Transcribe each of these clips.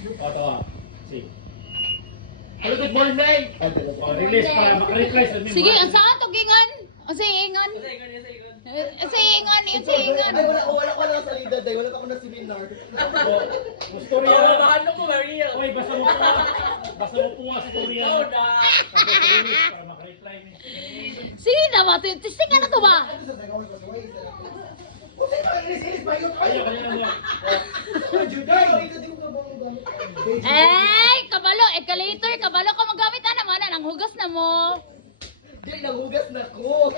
Tawa. Sige. Hello, good morning! Release para makareply sa mga. Sige, ang saan to gingan? O sa ingon? Sa ingon, yun sa ingon. Ay, wala ko lang sa salida, day. Wala ako na seminar. Storya. Mahal ko, Maria. Oy, basta mo po. Basta mo po sa storya. Tapos release para makareply ni. Sige na ba? Testing ano to ba? Kaya na. Eh, kabalo, escalator, kabalo ka magamit na naman, ang hugas na mo. Di, nanghugas na ko.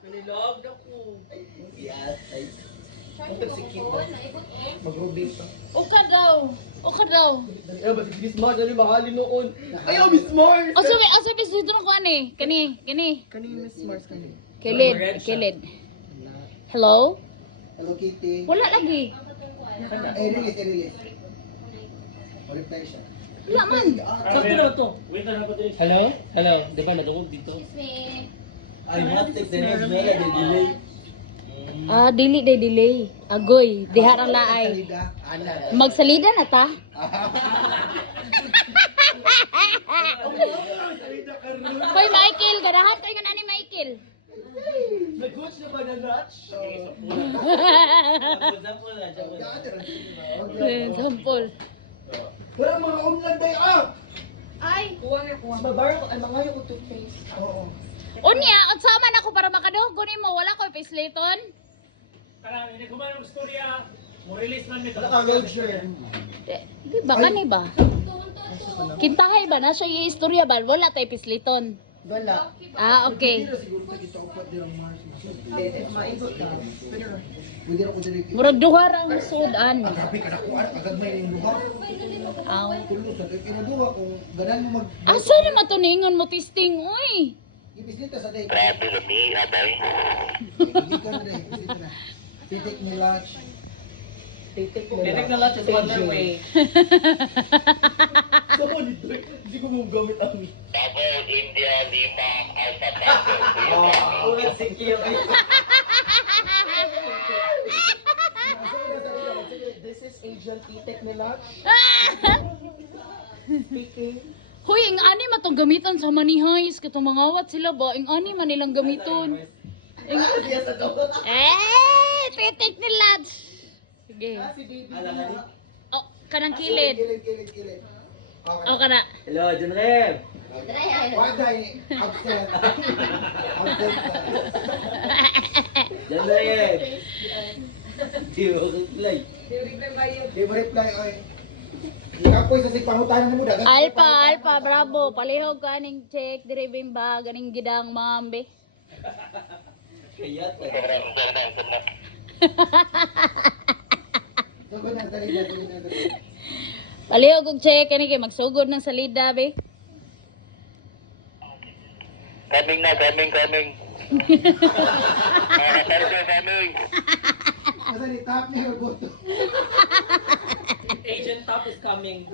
Pinilog na ko. Yes, ay. Ang tagsikip ba? Mag-rubin pa. Uka daw. Uka daw. Ay, ba si Miss Mars, ano mahalin noon? Ayaw, Miss Mars! O sabi dito na ko ani. Kani. Kanina Miss Mars kanina. Kilid. Hello? Hello, Kitty. Wala lagi. Release. Reply siya. Wala man. Sakto na to. Wait na ba din? Hello? Hello? Di ba nadungog dito? Ay, matik, din na delay. Ah, delay. Agoy, diha ang laay. Magsalida na ta. Hoy Michael, ganahan tayo nga ni Michael. Nag-coach na ba na notch? Sampol. Wala mga online day Ay, Mabar ko, ay mga yung toothpaste. Oo. unya, unsama na ako para makadog kunin mo, wala ko pisleton. Kana ini kumain ng storya. Mo release man nito. Wala ka road share. Di ba kani ba? Kintahay ba na siya yung istorya ba? Wala tayo pisleton. Wala. Ah, okay. Pero siguro pa kita upat din ang Mars. If maigot ka, pwede ako dili. Murag duha ra ang sudan. Grabe ka na ko, agad may yung luha. Aw. Tulos, at kinaduha kung ganan mo mag... Asa naman to ningon mo testing, uy. Ibislita sa day. Grabe na mi, abay. Hindi ka na day, ibislita na. Titik ni lunch. Titik Titik na lahat is one way. So, hindi ko mong gamit ang mi. Ulit si Kiyo. This is Agent Titik ni lunch. Speaking. Hoy, ang ani matong gamiton sa manihays katong mangawat sila ba? Ang ani man nilang gamiton. Yes, ato. Titik ni lads. Sige. Si baby. Oh, kanang kilid. Kilid. Oh, kana. Hello, John Rev. Waday, absent. Absent. John Rev. Di mo reply. Di mo reply, oy. Nakapoy sa sigpangutanan mo dagan. Alpha, bravo. Palihog ka ning check, dire bimba, ganing gidang mambe. Kaya Sugod na salida. Palihog og check kani kay magsugod ng salida be. Coming. Kasi ni tap niya yung boto. Agent Top is coming.